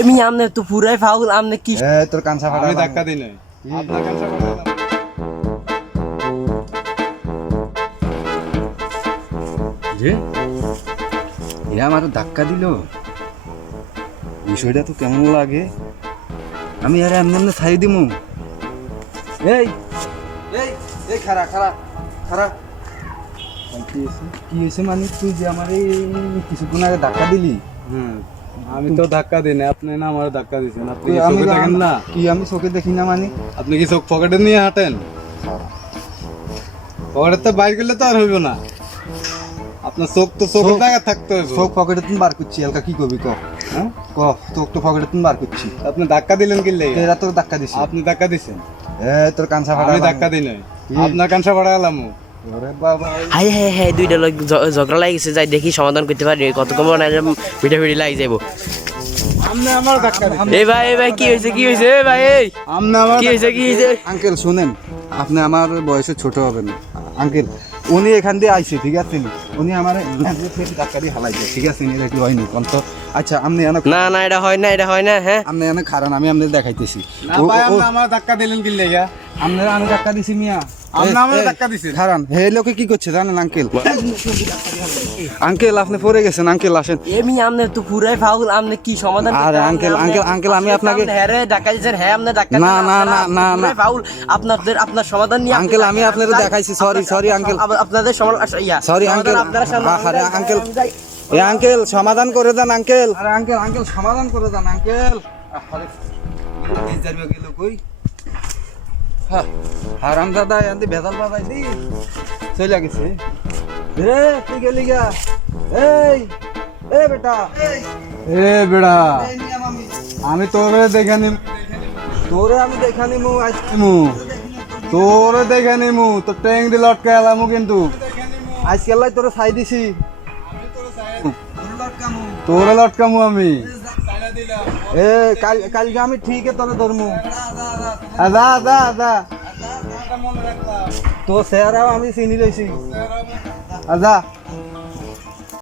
এমনি আমনে তো পুরাই ফাউল আমনে কি তোর কাঁচা ফাটা আমি ধাক্কা দিই নাই আপনার কাছে বললাম যে এ আমার ধাক্কা দিল, বিষয়টা তো কেমন লাগে। আমি আরে এমনি এমনি ছাড়ি দিমু। এই এই এই খারা খারা খারা কি হয়েছে মানে তুই যে আমার এই কিছুক্ষণ আগে ধাক্কা দিলি? আমি তো ধাক্কা দিই না, আপনি না আমার ধাক্কা দিয়েছেন। আপনি তুই চোখে দেখেন না? কি আমি চোখে দেখি না মানে? আপনি কি চোখ পকেটে নিয়ে হাঁটেন? পকেটে তো বাইর করলে তো আর হইব না, আপনার চোখ তো চোখের জায়গা থাকতে হবে। চোখ পকেটে তুমি বার করছি, হালকা কি করবি ক? হ্যাঁ ক চোখ তো পকেটে তুমি বার করছি। আপনি ধাক্কা দিলেন কি লেগে? এরা তোর ধাক্কা দিছি। আপনি ধাক্কা দিছেন, তোর কাঁচা ফাটা। আমি ধাক্কা দিই নাই, আপনার কাঁচা ফাটা গেলাম। ওরে বাবা, হাই হাই হাই দুইটা লোক ঝগড়া লাগি গেছে, যাই দেখি সমাধান করতে পারি কত কম না ভিডিও ভিডিও লাগি যাবো। আপনি আমার ধাক্কা দিছেন। এই ভাই কি হয়েছে কি হয়েছে ভাই? এই আপনি আমার কি হয়েছে কি হয়েছে? আঙ্কেল শুনেন, আপনি আমার বয়সে ছোট হবেন আঙ্কেল। উনি এখান দিয়ে আইছে, ঠিক আছে? উনি আমার ধাক্কা দিয়ে হালাইছে, ঠিক আছে? এটা হয়নি কন্ত। আচ্ছা আপনি না না এটা হয় না, এটা হয় না। হ্যাঁ আপনি এনে খারান, আমি আপনাদের দেখাইতেছি। না ভাই, আপনি আমার ধাক্কা দিলেন কি লেগে? আপনারা আমি ধাক্কা দিছি মিয়া। আপনি আমার ধাক্কা দিছেন। খারান হে লোকে কি করছে জানেন আঙ্কেল? আঙ্কেল আপনি পড়ে গেছেন, আঙ্কেল আসেন। এমনি আমনে তো পুরাই ফাউল আমনে কি সমাধান? আরে আঙ্কেল আমি আপনাকে হ্যাঁ রে ধাক্কা দিয়েছেন, হ্যাঁ আমনে ধাক্কা না, না, না, না, না। ফাউল। আপনার সমাধান নিয়ে আঙ্কেল আমি আপনাদের দেখাইছি। সরি আঙ্কেল, আপনাদের সরি আঙ্কেল। আরে আঙ্কেল, এ আঙ্কেল সমাধান করে দেন আঙ্কেল। আরে আঙ্কেল সমাধান করে দেন আঙ্কেল। আরে এই যাবে গেল কই? হ্যাঁ হারাম দাদা এন্দি ভেজাল বাজাই দি চলে গেছে রে। তুই গেলি গা? এই এ বেটা, এ বেড়া, এই নিয়াম আমি তোরে দেখে নিম, তোরে আমি দেখা নিমু আজকে। তোরে দেখে নিমু, তো ট্যাং দিয়ে লটকে এলামু কিন্তু। আজকাল তোরে ছাই দিছি। তোরে লটকামু আমি। এ কালকে আমি ঠিকই তোরে ধরমু। দা দা দা তো চেহারাও আমি চিনি লইছি। আজা